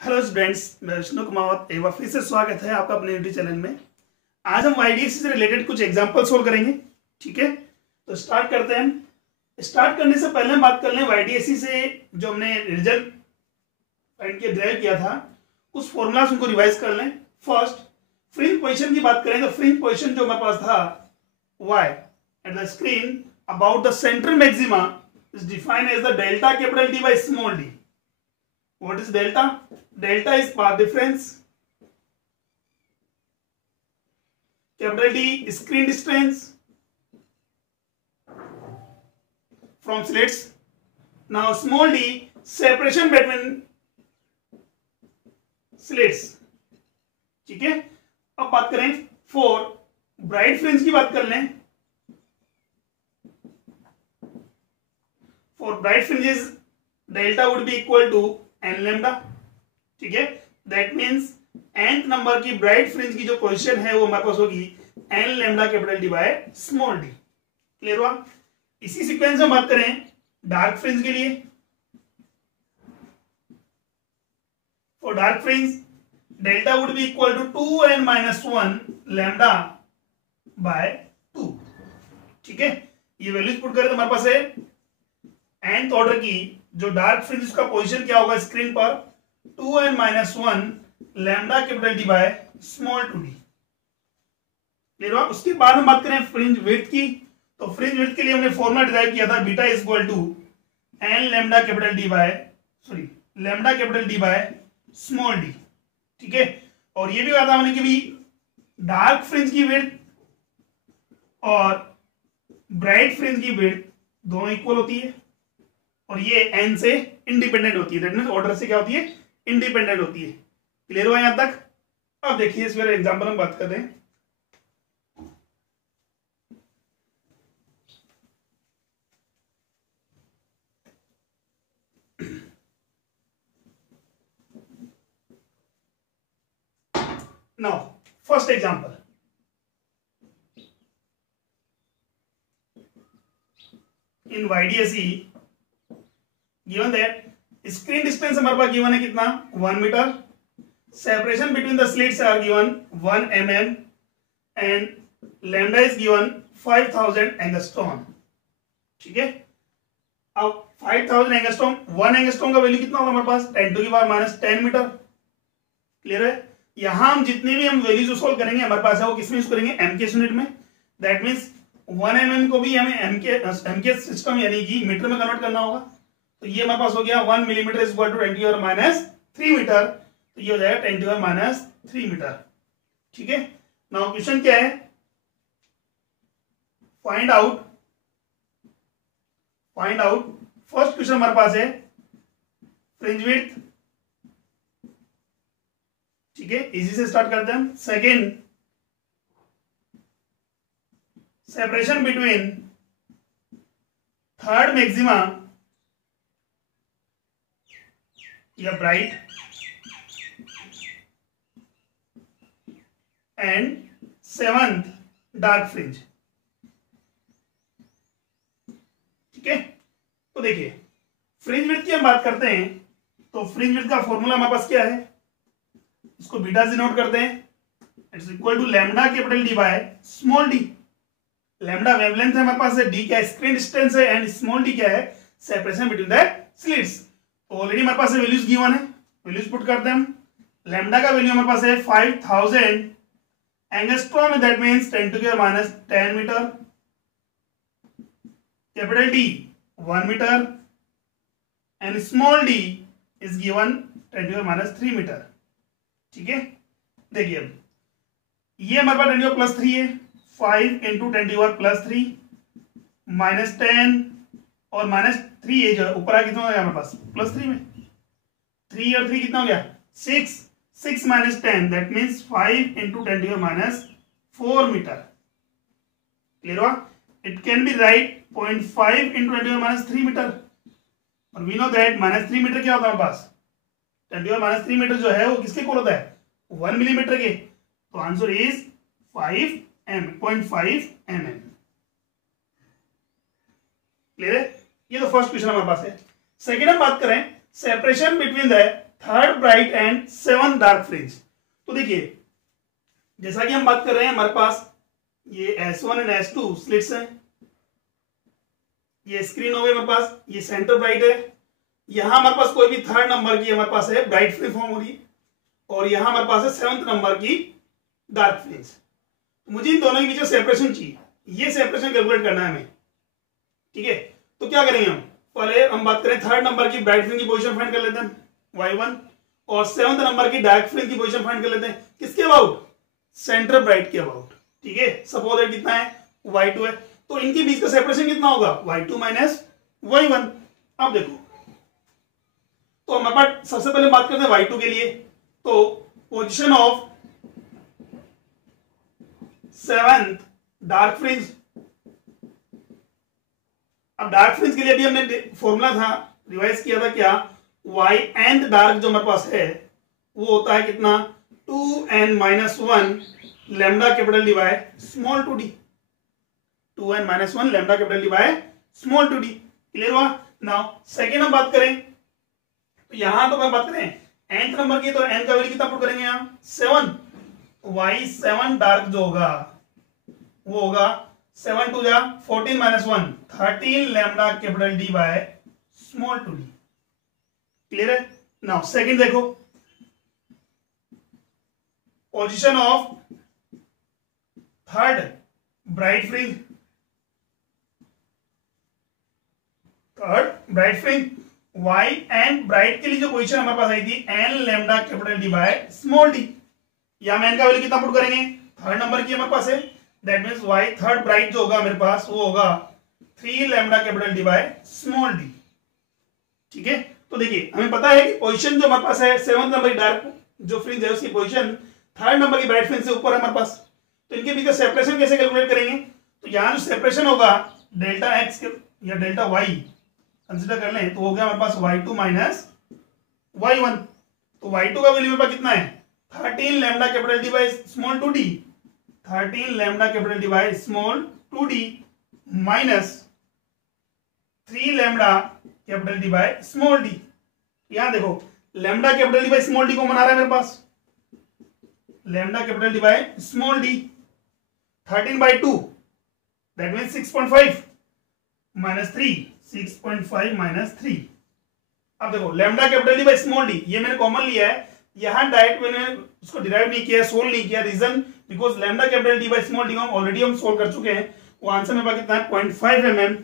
Hello students, मैं विष्णु कुमार। एक बार फिर से स्वागत है आपका अपने यूट्यूब चैनल में। आज हम वाईडीएससी से रिलेटेड कुछ एग्जांपल सोल्व करेंगे। ठीक है, तो स्टार्ट करते हैं। स्टार्ट करने से पहले हम बात कर लें वाईडीएससी से जो हमने रिजल्ट फाइंड किया, ड्राइव किया था, उस फॉर्मूलाज उनको रिवाइज कर लें। फर्स्ट, फ्रिंज पोजिशन की बात करें तो फ्रिंज पोजिशन जो हमारे पास था, y at the screen about the central maxima is defined as the delta capital D by small d. What is delta? Delta is path difference. Capital D is screen distance from slits. Now small d separation between slits. ठीक है, अब बात करें for bright fringe की बात कर लें। For bright fringes delta would be equal to N lambda. ठीक है, दैट मीन्स nth नंबर की ब्राइट फ्रिंज की जो पोजीशन है वो हमारे पास होगी N lambda capital D by small D. Clear हुआ? इसी सीक्वेंस में बात करें डार्क फ्रिंज के लिए। For dark fringe delta would be equal to 2n-1 lambda by 2। ठीक है, ये वैल्यूज पुट करें तो हमारे पास है nth ऑर्डर की जो डार्क फ्रिंज का पोजीशन क्या होगा स्क्रीन पर, 2n-1 lambda capital D by small 2d। Clear हुआ? उसके बाद हम बात करें फ्रिंज विड्थ की, तो फ्रिंज विड्थ के लिए हमने फॉर्मूला डिराइव किया था, beta is equal to N lambda capital D by lambda capital D by small D. ठीक है, और ये भी कहा था हमने कि भी डार्क फ्रिंज की विड्थ और ब्राइट फ्रिंज की विड्थ दोनों इक्वल होती है और ये n से इंडिपेंडेंट होती है। दैट मींस ऑर्डर से क्या होती है, इंडिपेंडेंट होती है। क्लियर हुआ यहां तक? अब देखिए इस बार एग्जांपल हम बात करते हैं। Now, first example. In YDSE, given that screen distance हमारे पास given है कितना, 1 metre. Separation between the slits are given 1 mm and lambda is given 5000 angstrom. ठीक है, अब 5000 एंगस्ट्रॉम, 1 एंगस्ट्रॉम का वैल्यू कितना होगा हमारे पास, 10⁻⁻10 मीटर। क्लियर है? यहां हम जितने भी हम वैल्यूज सॉल्व करेंगे हमारे पास है वो किसमें यूज करेंगे, एम के यूनिट में। दैट मींस 1 mm को भी हमें एम के सिस्टम यानी कि मीटर में कन्वर्ट करना होगा। तो ये हमारे पास हो गया 1 millimetre is equal to 10⁻³ metre, तो ये हो जाएगा 10⁻³ मीटर। ठीक है, नाउ क्वेश्चन क्या है, फाइंड आउट फर्स्ट क्वेश्चन हमारे पास है फ्रिंज विड्थ। ठीक है, इजी से स्टार्ट करते हैं। Second, separation between third maxima या bright and seventh dark fringe. ठीक है, तो देखिए फ्रिंज विड्थ की हम बात करते हैं तो फ्रिंज विड्थ का फॉर्मूला हमारे पास क्या है, इसको बीटा से नोट करते हैं। It's equal to lambda capital D by small D. Lambda wavelength है हमारे पास है, डी क्या है, स्क्रीन डिस्टेंस है, एंड स्मॉल डी क्या है, सेपरेशन बिटवीन द स्लिट्स। तो ऑलरेडी हमारे पास वैल्यूज गिवन है, वैल्यूज पुट करते हैं हम। लैम्डा का वैल्यू हमारे पास है 5000 angstrom, that means 10⁻10 metre. Capital D 1 metre and small D is given 10⁻³ metre. ठीक है, देखिए अब ये हमारे पास 10⁻+3 है, 5 × 10⁻+3 -10 और -3 है जो ऊपर आ कितना हो गया हमारे पास, +3 में 3 और 3 कितना हो गया, 6 -10 दैट मींस 5 × 10⁻⁴ मीटर। क्लियर हुआ? It can be right 0.5 × 10⁻³ metre, और वी नो दैट -3 मीटर क्या होता है हमारे पास, 10⁻³ मीटर जो है वो किसके इक्वल होता है, 1 मिलीमीटर के। तो आंसर इज 0.5 mm। क्लियर है? ये तो फर्स्ट क्वेश्चन हमारे पास है। सेकेंड हम बात करें separation between the third bright and 7 dark fringe. तो देखिए जैसा कि हम बात कर रहे हैं, हमारे पास ये S1 एंड S2 स्लिट्स हैं, ये स्क्रीन हो गई हमारे पास, ये सेंटर ब्राइट है, यहां हमारे पास कोई भी थर्ड नंबर की हमारे पास है ब्राइट फ्रिंज फॉर्म हो रही है, और यहां हमारे पास है 7th नंबर की डार्क फ्रिंज। मुझे इन दोनों के बीच सेपरेशन चाहिए, ये सेपरेशन कैलकुलेट करना है हमें। ठीक है, तो क्या करेंगे हम, पहले हम बात करें थर्ड नंबर की ब्राइट फ्रिंज की पोजीशन फाइंड कर लेते हैं y1, और 7th नंबर की डार्क फ्रिंज की पोजीशन फाइंड कर लेते हैं किसके अबाउट, सेंटर ब्राइट के अबाउट। ठीक है, सपोज दैट कितना है y2 है, तो इनके बीच का सेपरेशन कितना होगा y2 माइनस y1। अब देखो, तो हमारे पास सबसे पहले बात करते हैं y2 के लिए, तो position of 7th dark fringe. अब डार्क फ्रिंज के लिए अभी हमने फॉर्मूला था, रिवाइज किया था क्या, y एंड डार्क जो हमारे पास है वो होता है कितना 2n minus 1 lambda capital D by small two D, 2n minus 1 lambda capital D by small two D. Clear हुआ। नाउ सेकेंड हम बात करें, तो यहां तो हम बात करें nth नंबर की, तो n का वैल्यू कितना पुट करेंगे यहां 7, y7 डार्क जो होगा वो होगा 7 टू जा 14 minus 1 13 lambda capital D by small two D. Clear है। नाउ सेकंड देखो, position of third bright fringe, third bright fringe y and bright के लिए जो पोजीशन हमारे पास आई थी n lambda capital D by small D, या हम n का वैल्यू कितना पुट करेंगे, थर्ड नंबर की हमारे पास है, that means y third bright जो होगा मेरे पास वो होगा 3 lambda capital D by small D. ठीक है, तो देखिए हमें पता है कि पोजीशन जो हमारे पास है 7th नंबर की डार्क जो फ्रिंज है उसकी पोजीशन थर्ड नंबर की ब्राइट फ्रिंज से ऊपर है हमारे पास, तो इनके बीच का सेपरेशन कैसे कैलकुलेट करेंगे, तो यहां जो सेपरेशन होगा डेल्टा एक्स या डेल्टा वाई कंसिडर कर लें, तो हो गया हमारे पास y2 माइनस y1, तो y2 का वैल्यू मेरे पास कितना है 13 lambda capital D by small two d, 13 lambda capital D by small two d minus 3 lambda capital D by small d. यहां देखो lambda capital D by small D को बना रहा है मेरे पास, lambda capital D by small d 13 by 2 that means 6.5 minus 3, 6.5 minus 3। अब देखो lambda capital D by small D ये मैंने कॉमन लिया है, यहां डायरेक्ट मैंने उसको डिराइव नहीं किया, सोल्व नहीं किया, reason because lambda capital D by small D को ऑलरेडी हम सोल्व कर चुके हैं, वो आंसर में कितना है 0.5 mm,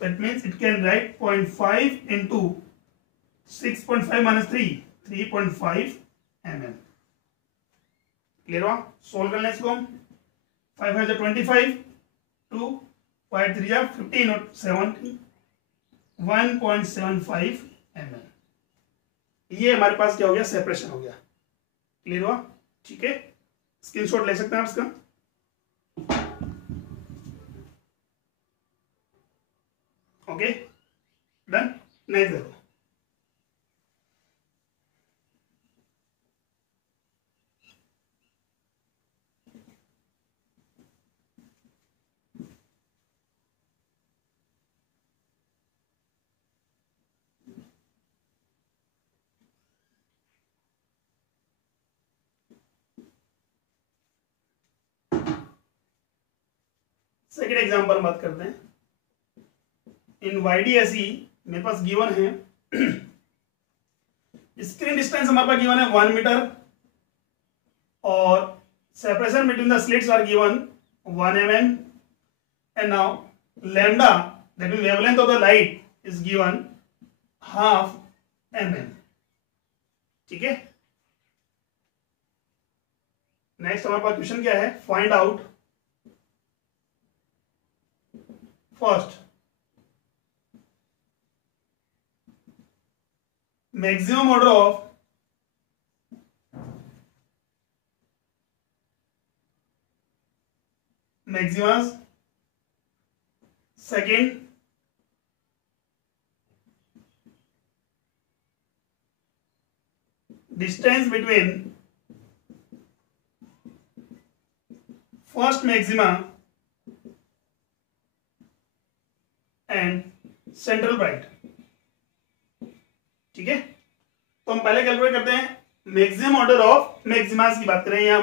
that means it can write 0.5 into 6.5 minus 3, 3.5 mm। Clear हुआ। सोल्व कर लें इसको हम, 5 है 25, 2 5 3 15 और 70, 1.75 mm। ये हमारे पास क्या हो गया, सेपरेशन हो गया। क्लियर हुआ। ठीक है, स्क्रीनशॉट ले सकते हैं आप इसका। Okay done. नेक्स्ट देखो, सेकेंड एग्जाम्पल बात करते हैं। इन YDSE मेरे पास गिवन है स्क्रीन डिस्टेंस हमारे पास गिवन है 1 मीटर और separation between the slits are given 1 mm and now lambda that means wavelength of the light is given 0.5 mm। ठीक है, नेक्स्ट हमारे पास क्वेश्चन क्या है, find out first maximum order of maximus, second distance between first maxima and central bright। ठीक है, तो हम पहले कैलकुलेट करते हैं मैक्सिमम ऑर्डर ऑफ मैक्सिमास की बात करें या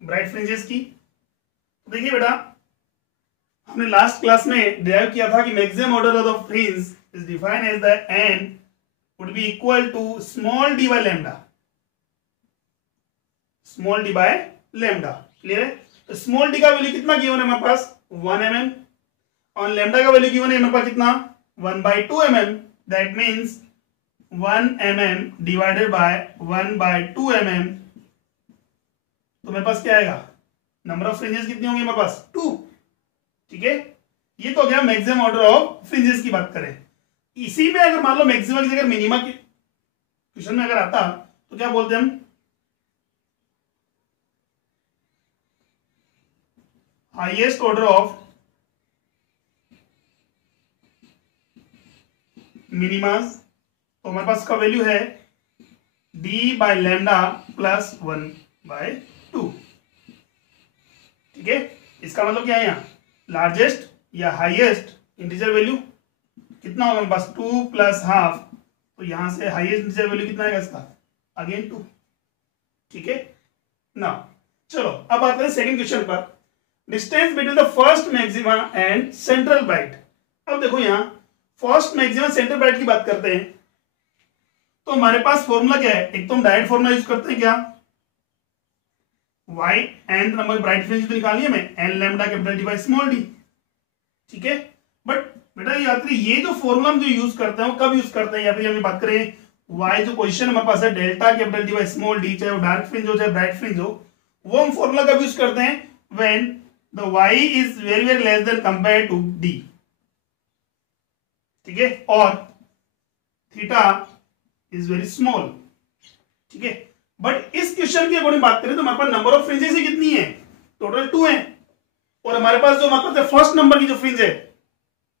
ब्राइट फ्रिंजेस की। तो देखिए बेटा, हमने लास्ट क्लास में डिराइव किया था कि maximum order of the fringe is defined as the n would be equal to small d by lambda, small D by lambda. Clear है? तो स्मॉल डी का वैल्यू कितना गिवन है हमारे पास 1 mm और लैम्डा का वैल्यू गिवन है हमारे पास कितना 1/2 mm। That means 1 mm divided by 1/2 mm। तो मेरे पास क्या आएगा, नंबर ऑफ फ्रिंजेस कितनी होंगी हमारे पास 2। ठीक है, ये तो हो गया मैक्सिमम ऑर्डर ऑफ फ्रिंजेस की बात करें। इसी में अगर मान लो मैक्सिमम की जगह मिनिमम की क्वेश्चन में अगर आता तो क्या बोलते हैं हम, हाईएस्ट ऑर्डर ऑफ मिनिमास। तो हमारे पास का वैल्यू है d बाय लैम्डा प्लस 1/2। ठीक है, इसका मतलब क्या है, यहाँ लार्जेस्ट या हाईएस्ट इंटीजर वैल्यू कितना होगा हमारे पास 2 प्लस हाफ। तो यहां से हाईएस्ट इंटीजर वैल्यू कितना आएगा इसका, अगेन 2। ठीक है ना, चलो अब आते हैं सेकंड क्वेश्चन पर, distance between the first maxima and central bright. अब देखो यहाँ फर्स्ट मैक्सिमा सेंट्रल ब्राइट की बात करते हैं तो हमारे पास फॉर्मूला क्या है, एक तो हम डायरेक्ट फॉर्मूला यूज करते हैं क्या, y nth number bright fringe तो निकालिए हमें n lambda capital D by small D. ठीक है, बट बेटा याद करिए ये जो फॉर्मूला हम जो यूज करते हैं वो कब यूज करते हैं, या फिर हम बात करें y जो पोजीशन हमारे पास है delta capital D by small D, चाहे वो डार्क फ्रिंज हो चाहे ब्राइट फ्रिंज हो, वो हम फॉर्मूला कब यूज करते हैं, when the y is very very less than compare to d। ठीक है, और थीटा इज वेरी स्मॉल। ठीक है, बट इस क्वेश्चन की अकॉर्डिंग बात करें तो हमारे पास नंबर ऑफ फ्रिंजेस ही कितनी है, टोटल 2 है। और हमारे पास जो हमारे पास फर्स्ट नंबर की जो फ्रिंज है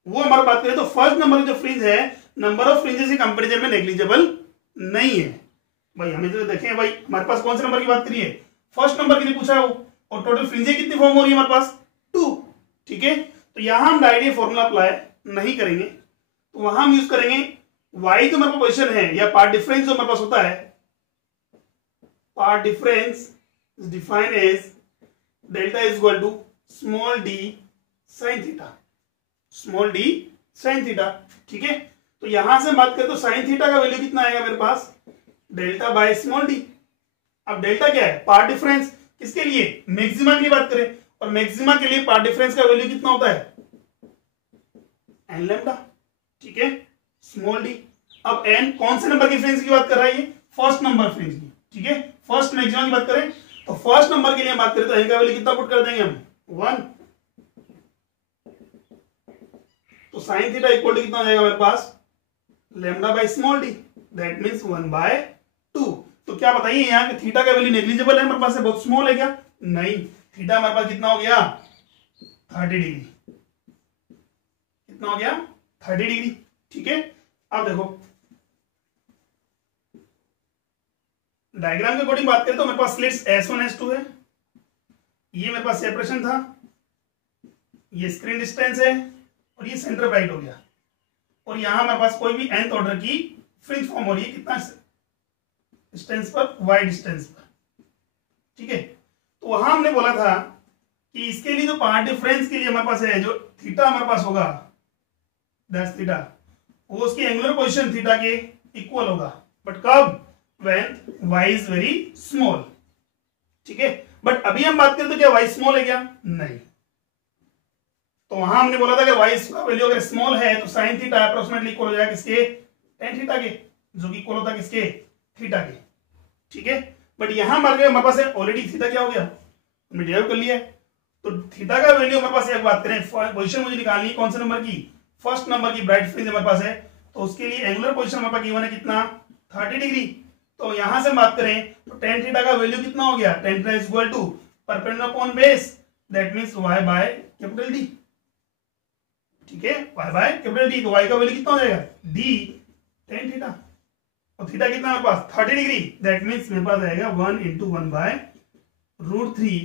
वो हमारे बात करें तो फर्स्ट नंबर की जो फ्रिंज है नंबर ऑफ फ्रिंजेस के कंपैरिजन में नेग्लिजिबल नहीं है। भाई हमें तो देखें भाई हमारे पास कौन से नंबर की बात करिए, फर्स्ट नंबर के लिए पूछा है वो, और टोटल फ्रिंजेस कितनी फॉर्म हो रही है हमारे पास 2। ठीक है, तो यहां हम डायरेक्ट फॉर्मूला अप्लाई नहीं करेंगे, तो वहां हम यूज करेंगे y जो हमारे पास पोजीशन है या पार्ट डिफरेंस जो हमारे पास होता है, path difference is defined as delta is equal to small d sin theta, small d sin theta. ठीक है, तो यहां से बात करें तो sin थीटा का वैल्यू कितना आएगा मेरे पास, डेल्टा बाय स्मॉल d। अब डेल्टा क्या है, पार्ट डिफरेंस, किसके लिए, मैक्सिमा के लिए बात करें, और मैक्सिमा के लिए पार्ट डिफरेंस का वैल्यू कितना होता है n लैम्डा। ठीक है, स्मॉल d। अब n कौन से नंबर की फ्रिंज की बात कर रहा है, ये फर्स्ट नंबर फ्रिंज की। ठीक है, फर्स्ट मैक्सिमा की बात करें तो फर्स्ट नंबर के लिए बात करें तो n का वैल्यू कितना पुट कर देंगे हम 1। तो साइन थीटा इक्वल टू कितना हो जाएगा मेरे पास, lambda by small d, that means 1/2। तो क्या बताइए यहाँ कि थीटा का वैल्यू नेग्लिजिबल है हमारे पास, है बहुत स्मॉल है क्या, नहीं, थीटा हमारे पास कितना हो गया 30 डिग्री, कितना हो गया 30 डिग्री। ठीक है, अब देखो डायग्राम के अकॉर्डिंग बात करें तो मेरे पास स्लिट्स S1 S2 है, ये मेरे पास सेपरेशन था, ये स्क्रीन डिस्टेंस है और ये सेंटर ब्राइट हो गया, और यहां हमारे पास कोई भी nth ऑर्डर की फ्रिंज फॉर्म हो रही है, कितना डिस्टेंस पर, y डिस्टेंस पर। ठीक है, तो वहां हमने बोला था कि इसके लिए जो पार्ट डिफरेंस के लिए हमारे पास है, जो थीटा हमारे पास होगा दैट्स थीटा, वो उसकी एंगुलर पोजीशन थीटा के इक्वल होगा, बट कब, when y is very small. ठीक है, बट अभी हम बात करें तो क्या y स्मॉल है क्या, नहीं, तो वहां हमने बोला था कि y का वैल्यू अगर स्मॉल है तो sin थीटा अप्रोक्सीमेटली इक्वल हो जाएगा किसके, tan थीटा के, जो कि इक्वल होता है किसके, थीटा के। ठीक है, बट यहां हमारे पास है ऑलरेडी थीटा क्या हो गया, हमने डिराइव कर लिया है, तो थीटा का वैल्यू हमारे पास एक बात करें, पोजीशन मुझे निकालनी है कौन से नंबर की, फर्स्ट नंबर की ब्राइट फ्रिंज हमारे पास है, तो उसके लिए एंगुलर पोजीशन हमारे पास गिवन है कितना 30 डिग्री। तो यहां से बात करें तो tan थीटा का वैल्यू कितना हो गया, tan theta is equal to perpendicular upon base, that means y by capital D। ठीक है, y बाय कैपिटल D, तो y का वैल्यू कितना हो जाएगा d tan थीटा, और थीटा कितना मेरे पास 30 डिग्री, दैट मींस मेरे पास आएगा 1 × 1/√3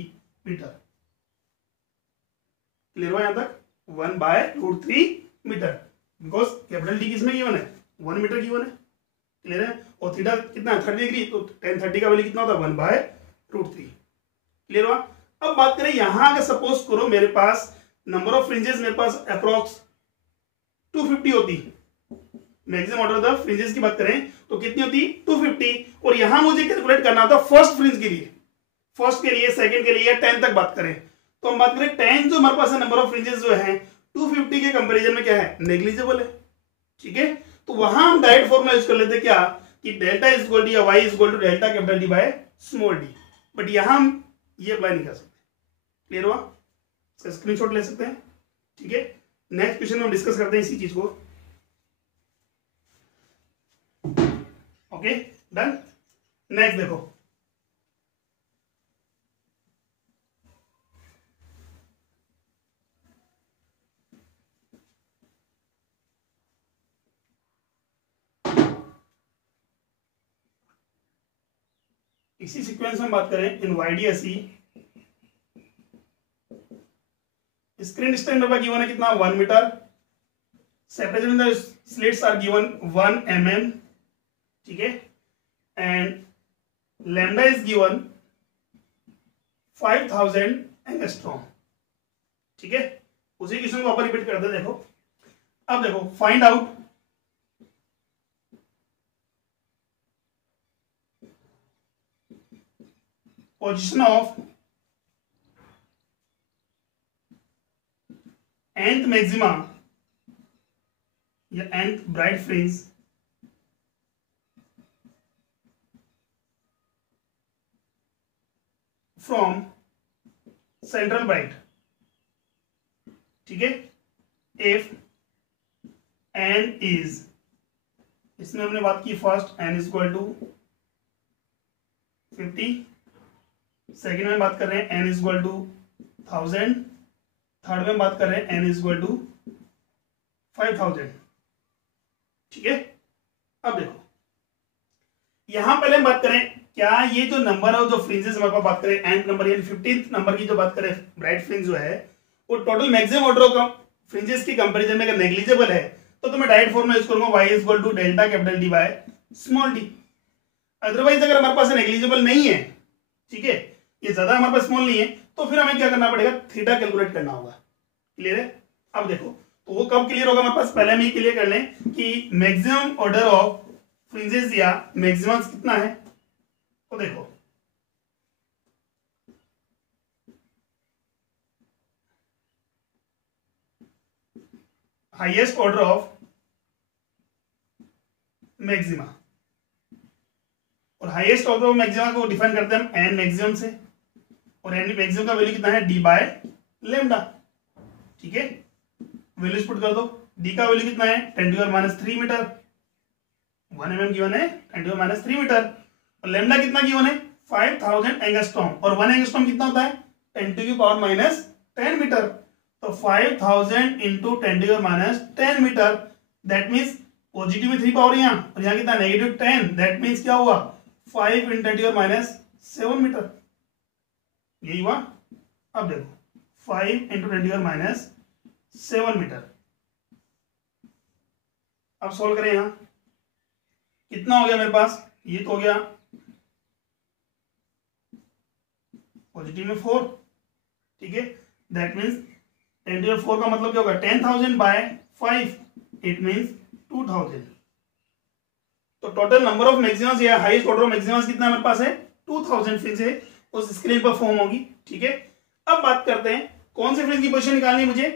मीटर। क्लियर हुआ यहां तक, 1/√3 मीटर, बिकॉज कैपिटल D किसमें गिवन है, 1 मीटर गिवन है। क्लियर है। और थीटा कितना 30 डिग्री, तो tan 30 का वैल्यू कितना होता है 1/√3। क्लियर हुआ। अब बात करें यहां, अगर सपोज करो मेरे पास नंबर ऑफ फ्रिंजेस मेरे पास अप्रोक्स 250 होती, maximum order of the fringes की बात करें तो कितनी होती 250, और यहां मुझे कैलकुलेट करना था फर्स्ट फ्रिंज के लिए, फर्स्ट के लिए, सेकंड के लिए, 10 तक बात करें तो हम बात करें 10 जो हमारे पास है नंबर ऑफ फ्रिंजेस जो है 250 के कंपैरिजन में क्या है नेग्लिजिबल है। ठीक है, तो वहां हम डायरेक्ट फॉर्मूला यूज कर लेते क्या कि डेल्टा इज इक्वल टू या Y is equal to delta capital D by small D, but यहां हम ये अप्लाई नहीं कर सकते। क्लियर हुआ, इसका स्क्रीनशॉट ले सकते हैं। ठीक है, नेक्स्ट क्वेश्चन में हम डिस्कस करते हैं इसी चीज को। Okay done. नेक्स्ट देखो, इसी सीक्वेंस में बात करें इन YDSE स्क्रीन डिस्टेंस मेरे पास गिवन है कितना 1 metre, separation in the slits are given 1 mm। ठीक है, and lambda is given 5000 angstrom. ठीक है, उसी क्वेश्चन को वापस रिपीट करते हैं। देखो अब देखो, find out position of nth maxima या nth bright fringe from central bright. ठीक है, इफ n इज, इसमें हमने बात की first n is equal to 50, second में बात कर रहे हैं n is equal to 1000, third में बात कर रहे हैं n इज इक्वल टू 5000। ठीक है, अब देखो यहां पहले हम बात करें क्या ये जो नंबर है जो फ्रिंजेस हमारे पास बात करें nth नंबर यानी 15th नंबर की जो बात करें ब्राइट फ्रिंज जो है वो total maximum order of fringes की कंपैरिजन में अगर नेग्लिजिबल है तो मैं डायरेक्ट फॉर्मूला यूज करूंगा y is equal to delta capital D by small D. Otherwise अगर हमारे पास नेग्लिजिबल नहीं है, ठीक है, ये ज्यादा हमारे पास स्मॉल नहीं है, तो फिर हमें क्या करना पड़ेगा थीटा कैलकुलेट करना होगा। क्लियर है। अब देखो तो वो कब क्लियर होगा हमारे पास, पहले हम ये क्लियर कर लें कि मैक्सिमम ऑर्डर ऑफ फ्रिंजेस या मैक्सिमम कितना है। तो देखो हाईएस्ट ऑर्डर ऑफ मैक्सिमा, और हाईएस्ट ऑर्डर ऑफ मैक्सिमा को डिफाइन करते हैं हम एन मैक्सिमम से, और एन मैक्सिमम का वैल्यू कितना है डी बाय लेमडा। ठीक है, वैल्यूज पुट कर दो। डी का वैल्यू कितना है 10⁻³ मीटर, 1 mm गिवन है 10⁻³ मीटर, और लेमडा कितना गिवन है 5000 एंगस्ट्रॉम, और 1 एंगस्ट्रॉम कितना होता है 10⁻10 मीटर। तो 5000 into 10⁻10 metre, that means positive में 3 पावर यहाँ, और यहाँ कितना -10, दैट मीन्स क्या हुआ 5 × 10⁻7 मीटर, यही हुआ। अब देखो 5 × 10⁻7 मीटर। अब सोल्व करें, यहां कितना हो गया मेरे पास, ये तो हो गया पॉजिटिव में 4। ठीक है, दैट मीन्स 10⁻4 का मतलब क्या होगा 10,000 बाय 5, इट मीन्स 2000। तो टोटल नंबर ऑफ मैक्सिमम्स या हाईएस्ट ऑर्डर ऑफ मैक्सिमम्स कितना मेरे पास है 2000 फ्रिंज है, उस स्क्रीन पर फॉर्म होगी। ठीक है, अब बात करते हैं कौन से फ्रिंज की पोजीशन निकालनी है, मुझे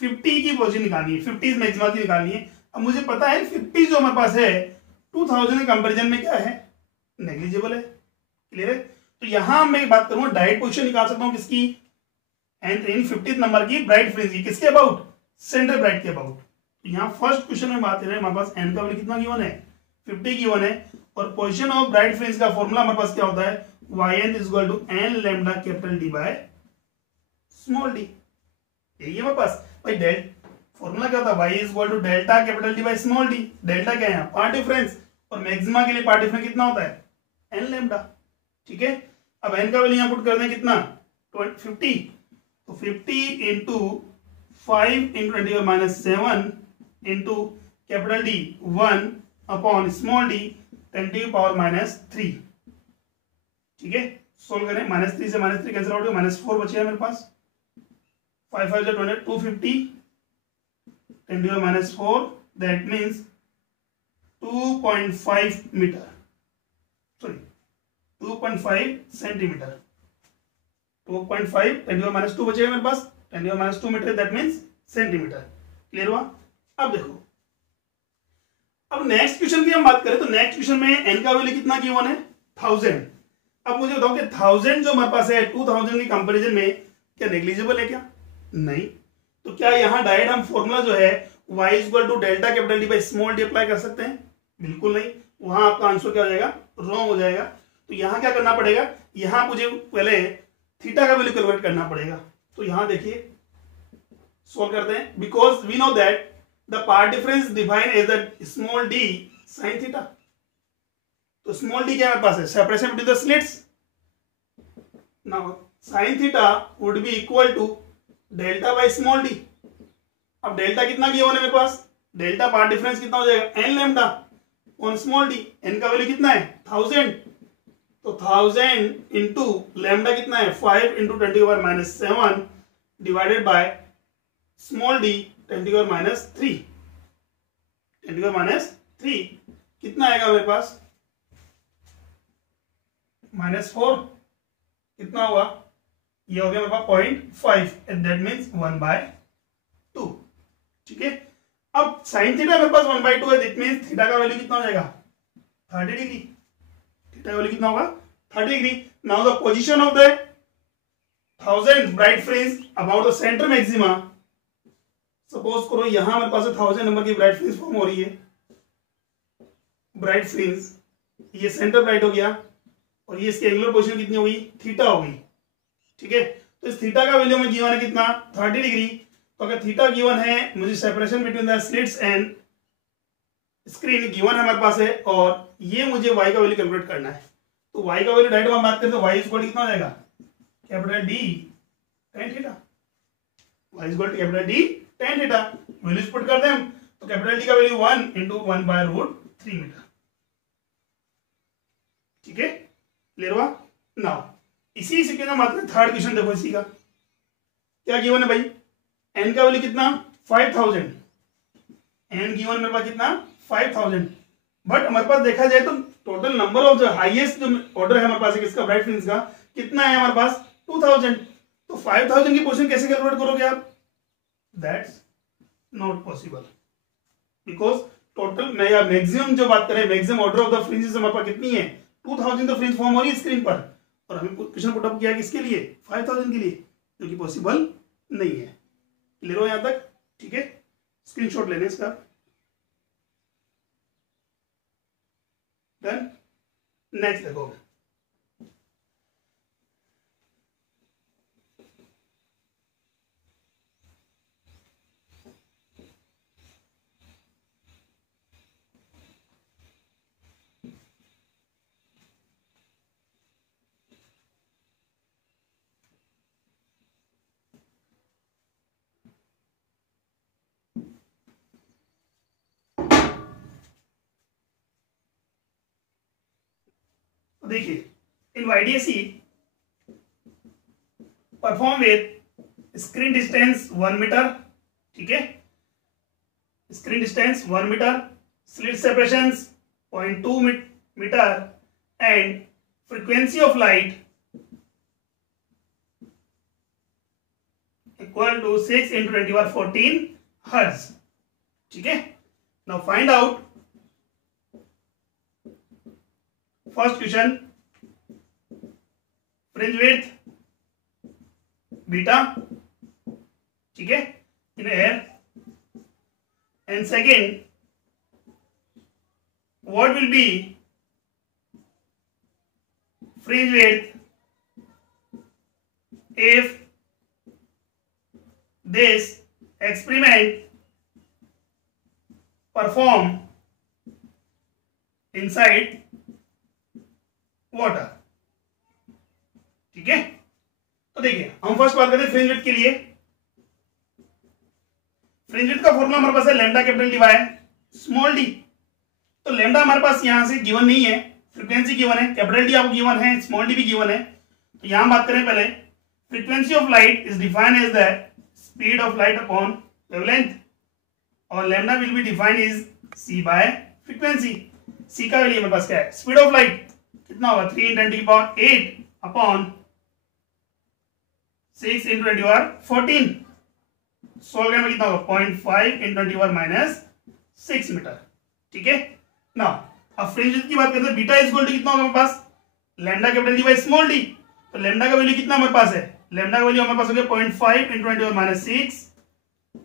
50 की पोजीशन निकालनी है, 50 मैक्सिमा की निकालनी है। अब मुझे पता है 50 जो हमारे पास है 2000 के कंपैरिजन में क्या है नेग्लिजिबल है। क्लियर है। तो यहां मैं बात करूंगा डायरेक्ट पोजीशन निकाल सकता हूं किसकी, एंड 50th नंबर की ब्राइट फ्रिंज की, किसके अबाउट सेंटर ब्राइट के अबाउट। तो यहां फर्स्ट क्वेश्चन में बात कर रहे हैं हमारे पास एन का वैल्यू कितना गिवन है 50 गिवन है, और पोजीशन ऑफ ब्राइट फ्रिंज का फॉर्मूला हमारे पास क्या होता है yn is equal to n lambda capital D by small D. यही है हमारे पास भाई, डेल्टा फॉर्मूला क्या होता है y is equal to delta capital D by small D. Delta क्या है पार्ट डिफरेंस, और मैक्सिमा के लिए पार्ट डिफरेंस कितना होता है n लैम्डा। ठीक है, अब n का वैल्यू यहां पुट कर दें कितना 50, तो 50 into 5 × 10⁻7 into capital D 1 upon small D, 10⁻³ ठीक है। सोल्व करें, -3 से -3 कैंसिल आउट, -4 बचेगा मेरे पास, 5 5 जो 20, 250 10⁻⁴ that means 2.5 metre, sorry 2.5 centimetre, 2.5 10⁻² बचेगा मेरे पास, 10⁻² metre that means centimetre. Clear हुआ? अब देखो, अब नेक्स्ट क्वेश्चन की हम बात करें तो नेक्स्ट क्वेश्चन में n का वैल्यू कितना गिवन है, 1000। अब मुझे बताओ कि 1000 जो हमारे पास है 2000 के कंपैरिजन में क्या नेग्लिजिबल है क्या? नहीं। तो क्या यहां डायरेक्ट हम फॉर्मूला जो है y = delta capital D by small d apply कर सकते हैं? बिल्कुल नहीं, वहां आपका आंसर क्या हो जाएगा, रॉन्ग हो जाएगा। तो यहां क्या करना पड़ेगा, यहां मुझे पहले थीटा का वैल्यू कैलकुलेट करना पड़ेगा। तो यहां देखिए सॉल्व करते हैं, because we know that the part difference define as the small d sin theta. तो स्मॉल d क्या हमारे पास है, separation between the slits. Now sin theta would be equal to delta by small d। अब delta कितना given है मेरे पास, delta path difference कितना हो जाएगा, n lambda on small d। n का वैल्यू कितना है, 1000। तो 1000 इंटू लैम्डा कितना है, 5 into 10⁻⁷ divided by small d 10⁻³ 10⁻³ कितना आएगा मेरे पास, -4 कितना होगा, ये हो गया मेरे पास 0.5 एंड दैट मीन्स 1/2। ठीक है। अब साइन थीटा मेरे पास 1/2 है, दैट मीन्स थीटा का वैल्यू कितना हो जाएगा, 30 डिग्री। थीटा का वैल्यू कितना होगा, 30 degree. Now the position of the 1000 bright fringe about the centre maxima. Suppose करो यहां मेरे पास 1000 नंबर की ब्राइट फ्रिंज फॉर्म हो रही है, ब्राइट फ्रिंज, ये सेंटर ब्राइट हो गया और ये इसकी एंगुलर पोजीशन कितनी हो गई, थीटा हो गई। ठीक है। तो इस थीटा का वैल्यू में गिवन है कितना, 30 डिग्री। तो अगर थीटा गिवन है, मुझे separation between the slits and screen given है हमारे पास है, और ये मुझे y का वैल्यू कैलकुलेट करना है। तो y का वैल्यू डायरेक्ट हम बात करते हैं, y इक्वल कितना हो जाएगा, capital D tan theta. y equal capital D tan theta, values put करते हैं हम। तो कैपिटल D का वैल्यू 1 इंटू 1/√3 मीटर। ठीक है, क्लियर हुआ? नाउ इसी से क्या बात करें, थर्ड क्वेश्चन देखो, इसी का क्या गिवन है भाई, n का वैल्यू कितना, 5000। n गिवन मेरे पास कितना, 5000। बट हमारे पास देखा जाए तो टोटल नंबर ऑफ जो हाईएस्ट जो ऑर्डर है हमारे पास किसका, ब्राइट फ्रिंज का, कितना है हमारे पास, 2000। तो 5000 की पोजीशन कैसे कैलकुलेट करोगे आप, that's not possible, because total maximum जो बात करें, maximum order of the fringes हमारे पास कितनी है, 2000 तो फ्रिंज फॉर्म हो रही है स्क्रीन पर, और हमें क्वेश्चन पुटअप किया किसके लिए, 5000 के लिए, जो कि पॉसिबल नहीं है। क्लियर हो यहां तक? ठीक है, स्क्रीनशॉट लेने इसका। डन। नेक्स्ट देखो, देखिए, in YDAC perform with screen distance 1 metre. ठीक है, screen distance 1 metre, slit separation 0.2 metre and frequency of light equal to 6 × 10⁻14 hertz. ठीक है। Now find out first question, fringe width beta, ठीक है, in air, and second what will be fringe width if this experiment performed inside water। ठीक है, तो देखिए हम first बात करते हैं फ्रिंज विड्थ के लिए। फ्रिंज विड्थ का फॉर्मूला हमारे पास है lambda capital D by small D. तो लेमडा हमारे पास यहां से गिवन नहीं है, फ्रीक्वेंसी गिवन है, कैपिटल डी आपको गिवन है, स्मॉल डी भी गिवन है। तो यहां बात करें पहले, frequency of light is defined as the speed of light upon wavelength, और lambda will be defined is C by frequency. C का वैल्यू हमारे पास क्या है, स्पीड ऑफ लाइट कितना होगा 3 × 10⁸ अपॉन 6 × 10⁻14, सोल्व करने में कितना होगा 0.5 × 10⁻6 मीटर। ठीक है ना। अब फ्रिंज विड्थ की बात करते हैं, बीटा इज इक्वल टू कितना होगा हमारे पास, lambda capital D by small D. तो लैम्डा का वैल्यू कितना हमारे पास है, लैम्डा का वैल्यू हमारे पास हो गया 0.5 × 10⁻6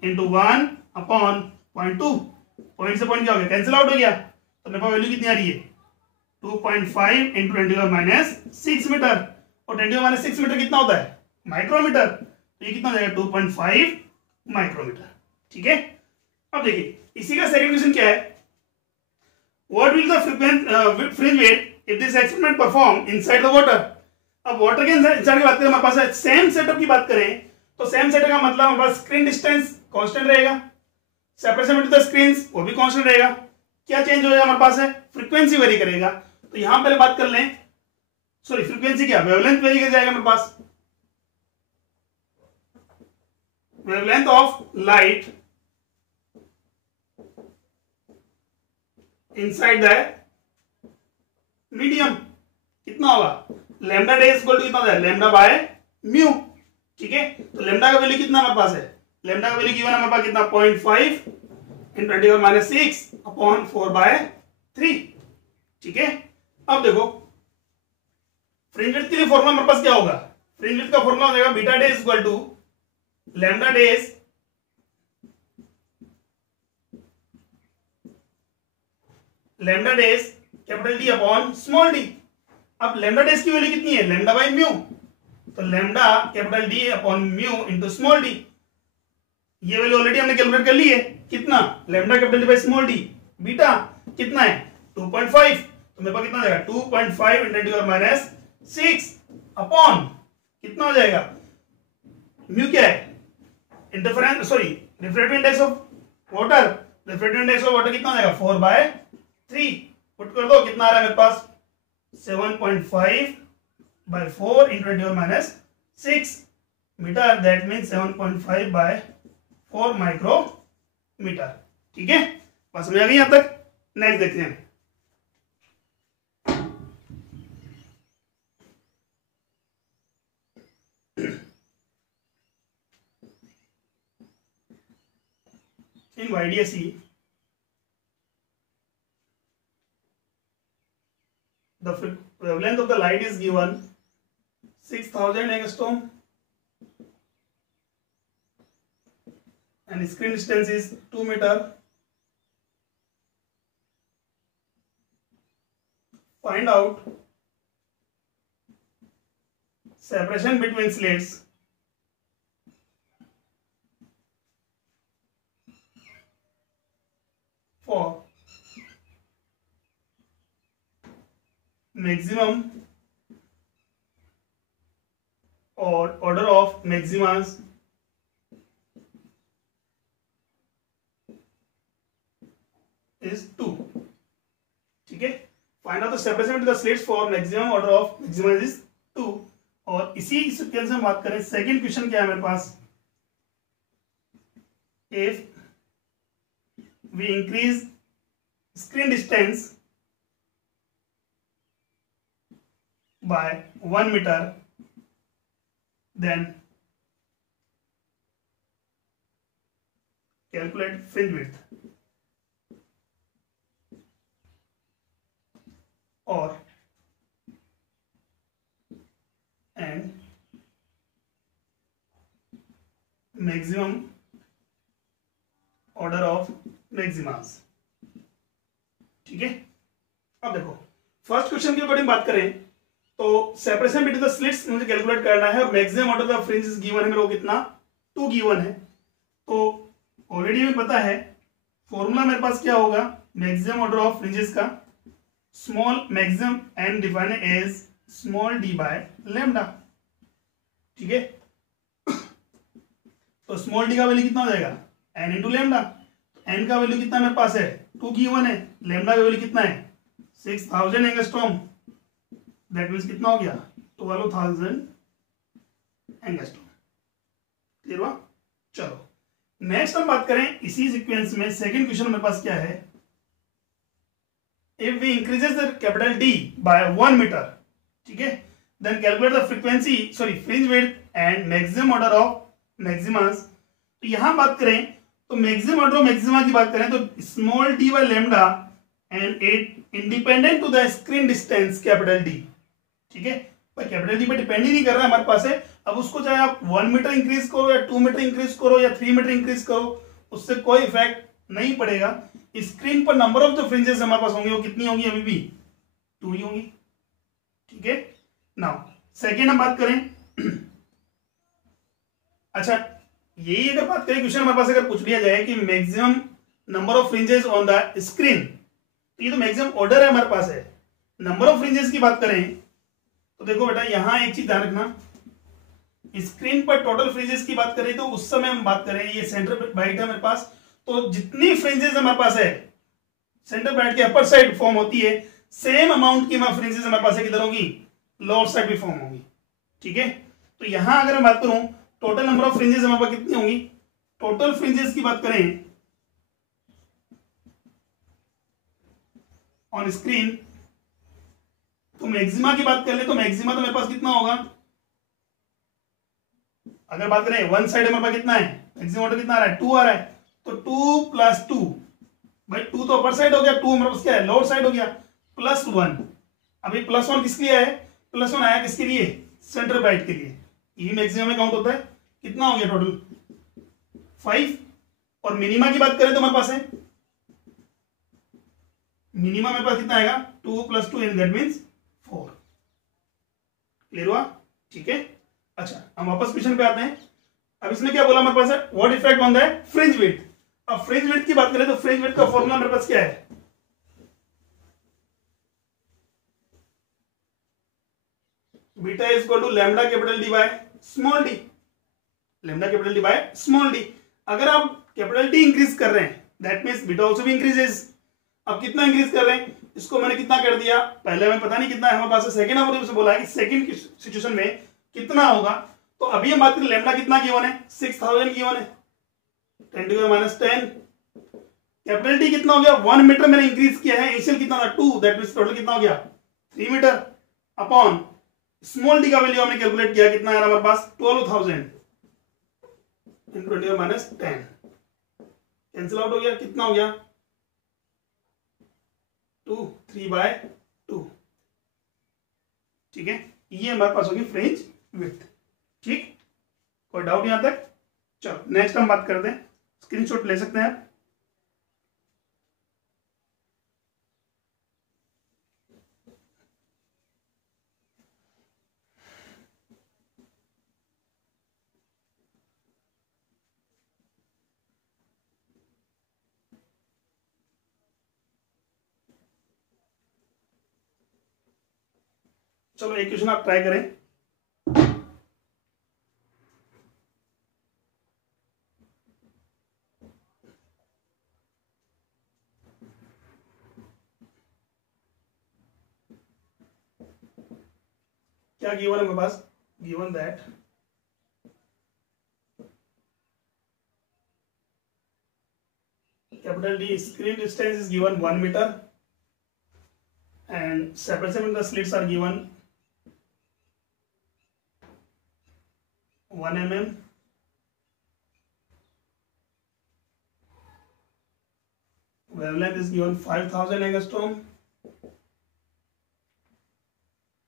× 1 अपॉन 0.2। पॉइंट से पॉइंट क्या हो गया, कैंसिल आउट हो गया। तो मेरे पास वैल्यू कितनी आ रही है 2.5 × 10⁻6 मीटर, और 10⁻6 मीटर कितना होता है माइक्रोमीटर, तो ये कितना हो जाएगा 2.5 माइक्रोमीटर। ठीक है। अब देखिए इसी का सेकंड क्वेश्चन क्या है, what will the fringe width if this experiment perform inside the water. अब वाटर के इनसाइड की बात करें, हमारे पास है सेम सेटअप की बात करें, तो सेम सेटअप का मतलब हमारे पास स्क्रीन डिस्टेंस कांस्टेंट रहेगा, सेपरेशन बिटवीन द स्क्रीन्स वो भी कांस्टेंट रहेगा। क्या चेंज हो जाएगा हमारे पास है, फ्रीक्वेंसी वेरी करेगा। तो यहां पहले बात कर लें, सॉरी फ्रीक्वेंसी क्या, वेवलेंथ वेरी कर जाएगा हमारे पास, wavelength of light inside the medium कितना होगा, लैम्डा डे इक्वल टू कितना होता है लैम्डा बाय म्यू। ठीक है। तो लैम्डा का वैल्यू कितना हमारे पास है, लैम्डा का वैल्यू गिवन हमारे पास कितना 0.5 × 10⁻6 अपॉन 4/3। ठीक है। अब देखो फ्रिंज विड्थ के लिए फॉर्मूला हमारे पास क्या होगा, फ्रिंज विड्थ का फॉर्मूला हो जाएगा बीटा डे इक्वल टू लैम्डा डेज capital D upon small D. अब लैम्डा डेज की वैल्यू कितनी है, लैम्डा बाय म्यू, तो lambda capital D upon mu into small D. ये वैल्यू ऑलरेडी हमने कैलकुलेट कर ली है, कितना lambda capital D by small D, beta कितना है 2.5, तो मेरे पास कितना हो जाएगा 2.5 × 10⁻6 अपॉन कितना हो जाएगा, म्यू क्या है interference sorry refractive index of water, refractive index of water कितना हो जाएगा 4/3। पुट कर दो कितना आ रहा है मेरे पास 7.5/4 × 10⁻6 मीटर, दैट मीन्स 7.5/4 माइक्रोमीटर। ठीक है, बस मैं अभी यहां तक। नेक्स्ट देखते हैं। in YDSE the wavelength of the light is given 6000 angstrom and screen distance is 2 meter. Find out separation between slits for maximum or order of maximas is 2. ठीक है, find out the separation between the slits for maximum order of maxima is 2। और इसी sequence में बात करें, second question क्या है मेरे पास, if we increase screen distance by 1 meter, then calculate fringe width, or and maximum order of maxima. ठीक है। अब देखो फर्स्ट क्वेश्चन के अकॉर्डिंग बात करें तो सेपरेशन बिटवीन द स्लिट्स मुझे कैलकुलेट करना है, और maximum order of fringes given है मेरे को कितना 2 गिवन है। तो ऑलरेडी हमें पता है फॉर्मूला मेरे पास क्या होगा, मैक्सिमम ऑर्डर ऑफ फ्रिंजेस का small maximum n define as small D by lambda. ठीक है। तो स्मॉल डी का वैल्यू कितना हो जाएगा एन इंटू लैम्डा, एन का वैल्यू कितना मेरे पास है 2 गिवन है, लैम्डा का वैल्यू कितना है 6000 एंगस्ट्रॉम, दैट मीन्स कितना हो गया 12,000 एंगस्ट्रॉम। क्लियर हुआ? चलो नेक्स्ट हम बात करें इसी सीक्वेंस में, सेकंड क्वेश्चन मेरे पास क्या है, if we increases the capital D by 1 metre, ठीक है, then calculate the frequency fringe width and maximum order of maximus. तो यहां बात करें तो मैक्सिमम ऑर्डर ऑफ मैक्सिमा की बात करें तो small D by lambda and it independent to the screen distance capital D, ठीक है, पर कैपिटल डी पे डिपेंड ही नहीं कर रहा है हमारे पास है। अब उसको चाहे आप 1 मीटर इंक्रीज करो या 2 मीटर इंक्रीज करो या 3 मीटर इंक्रीज करो, उससे कोई इफेक्ट नहीं पड़ेगा। स्क्रीन पर नंबर ऑफ जो फ्रिंजेस हमारे पास होंगे वो कितनी होंगी, अभी भी 2 ही होंगी, ठीक है। नाउ सेकेंड हम बात करें अच्छा, यही अगर बात करें क्वेश्चन हमारे पास अगर पूछ लिया जाए कि maximum number of fringes on the screen, तो ये तो मैक्सिमम ऑर्डर है हमारे पास है। नंबर ऑफ फ्रिंजेस की बात करें तो देखो बेटा यहां एक चीज ध्यान रखना, स्क्रीन पर टोटल फ्रिंजेस की बात करें तो उस समय हम बात करें ये सेंटर बाइट है मेरे पास, तो जितनी फ्रिंजेस हमारे पास है सेंटर बाइट के अपर साइड फॉर्म होती है, सेम अमाउंट की फ्रिंजेस हमारे पास है किधर होगी, लोअर साइड भी फॉर्म होगी, ठीक है। तो यहां अगर मैं बात करूं टोटल नंबर ऑफ फ्रिंजेस हमारे पास कितनी होंगी, टोटल फ्रिंजेस की बात करें ऑन स्क्रीन, तो मैक्सिमा की बात कर ले तो मैक्सिमा तो मेरे पास कितना होगा, अगर बात करें वन साइड हमारे पास कितना है, मैक्सिमम ऑर्डर कितना आ रहा है 2 आ रहा है, तो 2 प्लस 2, भाई 2 तो अपर साइड हो गया, 2 हमारे पास क्या है लोअर साइड हो गया, प्लस 1, अभी प्लस 1 किसके लिए है, प्लस 1 आया किसके लिए, सेंटर बाइट के लिए, ये मैक्सिमम में काउंट होता है, कितना हो गया टोटल 5। और मिनिमा की बात करें तो हमारे पास है मिनिमम मेरे पास कितना आएगा 2 प्लस 2 दैट मीन्स 4। क्लियर हुआ? ठीक है। अच्छा हम वापस क्वेश्चन पे आते हैं। अब इसमें क्या बोला हमारे पास है, what effect on the fringe width. अब फ्रिंज विड्थ की बात करें तो फ्रिंज विड्थ का फॉर्मूला मेरे पास क्या है, beta is equal to lambda capital D by small D, lambda capital D by small D. अगर आप कैपिटल डी इंक्रीज कर रहे हैं दैट मींस बीटा आल्सो भी इंक्रीजेस। अब कितना इंक्रीज कर रहे हैं, इसको मैंने कितना कर दिया, पहले हमें पता नहीं कितना है हमारे पास, सेकंड नंबर से बोला है कि सेकंड सिचुएशन में कितना होगा। तो अभी हम बात करें लैम्डा कितना गिवन है 6000 गिवन है, 10 to the minus 10। Capital D कितना हो गया 1 मीटर मैंने इंक्रीज किया है, इनिशियल कितना था 2, दैट मींस टोटल कितना हो गया 3 मीटर अपॉन स्मॉल डी का वैल्यू हमने कैलकुलेट किया कितना है हमारे पास 12000 in 20 to the minus 10, cancel out हो गया, कितना हो गया 2 3/2। ठीक है, ये हमारे पास होगी फ्रिंज विड्थ। ठीक, कोई डाउट यहां तक? चलो नेक्स्ट हम बात करते हैं, स्क्रीनशॉट ले सकते हैं आप। चलो एक क्वेश्चन आप ट्राई करें। क्या गिवन है मेरे पास, given that capital D screen distance is given 1 metre and separation in the slits are given 1 mm, wavelength is given 5000 angstrom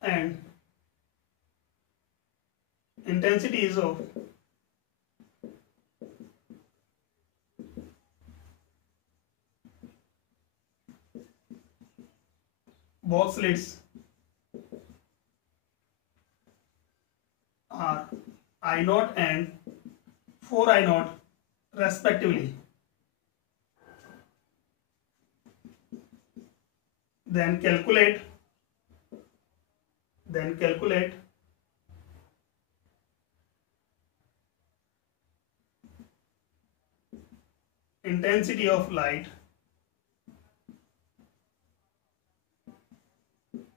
and intensity is of both slits are I0 and 4I0 respectively. Then calculate intensity of light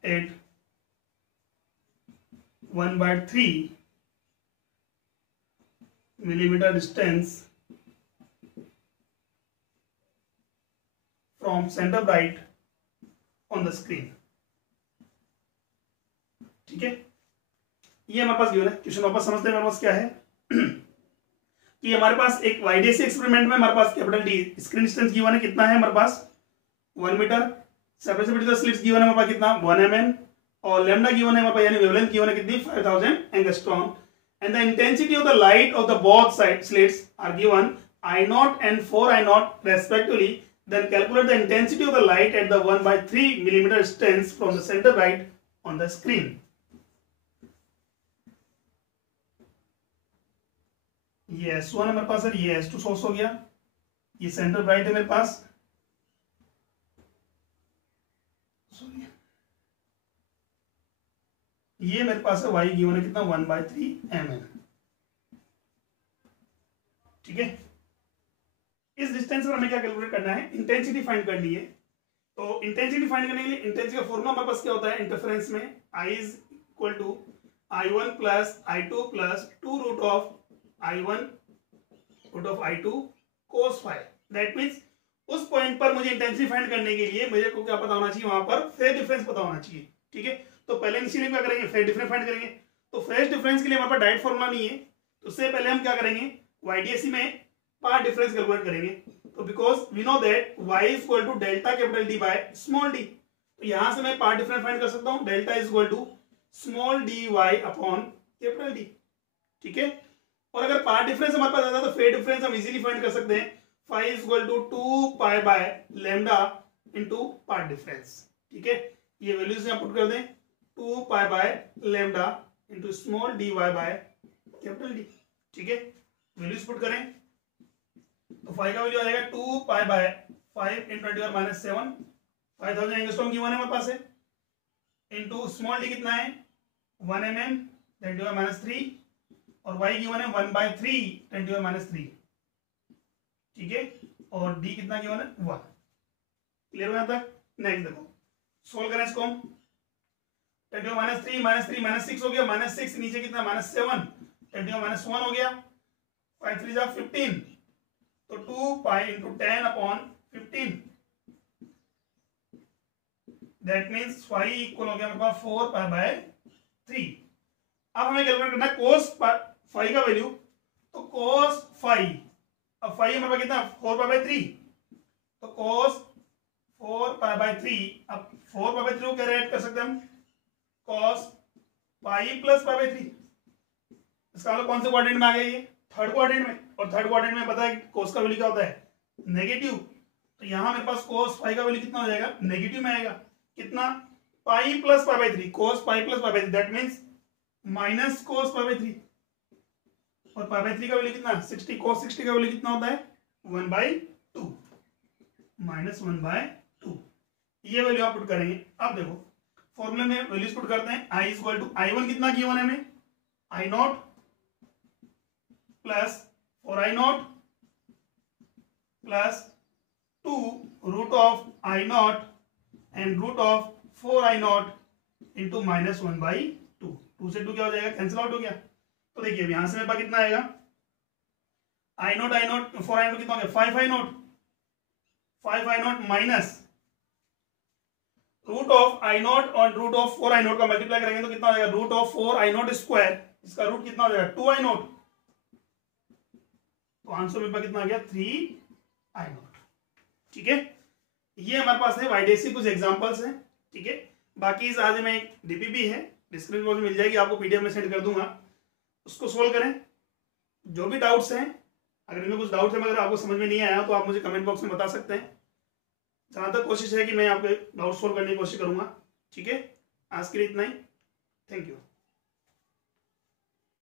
at 1/3 millimeter distance from center bright on the screen। ठीक है, ये हमारे पास गिवन है। Question वापस समझते हैं हमारे पास क्या है कि हमारे पास एक वाईडीसी एक्सपेरिमेंट में हमारे पास capital D screen distance given है, कितना है हमारे पास 1 metre. Separation between the slits given है हमारे पास कितना 1 mm, और लैम्डा गिवन है हमारे पास यानी वेवलेंथ गिवन है कितनी 5000 angstrom, and the intensity of the light of the both side slits are given I0 and 4I0 respectively। Then calculate the intensity of the light at the 1/3 millimeter distance from the center bright on the screen। ये S1 है मेरे पास sir, ये S2 source हो गया, ये centre bright है मेरे पास, sorry ये मेरे पास है y गिवन है कितना 1/3 mm। ठीक है, इस डिस्टेंस पर हमें क्या कैलकुलेट करना है, इंटेंसिटी फाइंड करनी है। तो इंटेंसिटी फाइंड करने के लिए इंटेंसिटी का फॉर्मूला हमारे पास क्या होता है, इंटरफेरेंस में I is equal to I1 plus I2 plus 2 root of I1 root of I2 cos phi। That means उस पॉइंट पर मुझे इंटेंसिटी फाइंड करने के लिए मुझे को क्या पता होना चाहिए, वहां पर फेज डिफरेंस पता होना चाहिए। ठीक है, तो पहले इनिशियली क्या करेंगे, फेज डिफरेंस फाइंड करेंगे। तो फेज डिफरेंस के लिए हमारे पास डायरेक्ट फॉर्मूला नहीं है, तो उससे पहले हम क्या करेंगे, वाईडीएससी में पार्ट डिफरेंस कैलकुलेट करेंगे। तो because we know that y is equal to delta capital D by small d, तो यहां से मैं पार्ट डिफरेंस फाइंड कर सकता हूं, delta is equal to small dy upon capital D। ठीक है, और अगर पार्ट डिफरेंस हमारे पास आता है तो फेज डिफरेंस हम इजीली फाइंड कर सकते हैं, phi is equal to 2 pi by lambda into part difference. ठीक है, ये वैल्यूज यहां पुट कर दें, 2 pi by lambda into small dy by capital D। ठीक है, वैल्यूज पुट करें तो phi का वैल्यू आ जाएगा 2 पाई बाय 5 × 10⁻⁷, 5000 एंगस्ट्रॉम गिवन है हमारे पास है, इनटू स्मॉल d कितना है 1 mm 10⁻³ और y गिवन है 1/3 10⁻³। ठीक है, और d कितना गिवन है 1। क्लियर हो यहां तक? नेक्स्ट देखो, सोल्व करें इसको हम, 10⁻³ -3 -6 हो गया, -6 नीचे कितना -7 10⁻1 हो गया, 5 3 जा 15, तो 2 pi into 10 upon 15, that means phi equal हो गया मेरे पास 4 पाई बाय 3। अब हमें कैलकुलेट करना है cos phi का वैल्यू, तो cos phi, अब phi हमारे पास कितना 4 पाई बाय 3, तो cos 4 पाई बाय 3, अब 4 पाई बाय 3 को क्या राइट कर सकते हैं हम, cos pi plus pi by 3। इसका मतलब कौन से क्वाड्रेंट में आ गया, ये थर्ड क्वाड्रेंट में, और थर्ड क्वाड्रेंट में पता है cos का वैल्यू क्या होता है नेगेटिव, तो यहां मेरे पास cos phi का वैल्यू कितना हो जाएगा, नेगेटिव में आएगा, कितना pi plus pi by 3, cos pi plus pi by 3, that means minus cos pi by 3, और पाई बाय 3 का वैल्यू कितना 60, cos 60 का वैल्यू कितना होता है 1/2 माइनस 1/2। ये वैल्यू आप पुट करेंगे। अब देखो फॉर्मूले में वैल्यूज पुट करते हैं, I इक्वल टू I1 कितना गिवन है हमें I0 plus 4I0 plus 2 root of I0 and root of 4I0 into -1/2। 2 से 2 क्या हो जाएगा, कैंसिल आउट हो गया। तो देखिए यहां से मेरे पास कितना आएगा, I0 4I0 कितना हो गया 5I0 minus root of I0 और रूट ऑफ 4I0 का मल्टीप्लाई करेंगे तो कितना हो जाएगा, रूट ऑफ 4I0 स्क्वायर, इसका रूट कितना हो जाएगा 2I0, तो आंसर मेरे पास कितना आ गया 3I0। ठीक है, ये हमारे पास है वाईडीएससी कुछ एग्जांपल्स हैं। ठीक है, बाकी इस आज में एक डीपीपी है, डिस्क्रिप्शन बॉक्स में मिल जाएगी, आपको पीडीएफ में सेंड कर दूंगा, उसको सोल्व करें। जो भी डाउट्स हैं, अगर इनमें कुछ डाउट्स हैं अगर आपको समझ में नहीं आया तो आप मुझे कमेंट बॉक्स में बता सकते हैं। जहां तक कोशिश है कि मैं आपके डाउट सोल्व करने की कोशिश करूंगा। ठीक है, आज के लिए इतना ही, थैंक यू।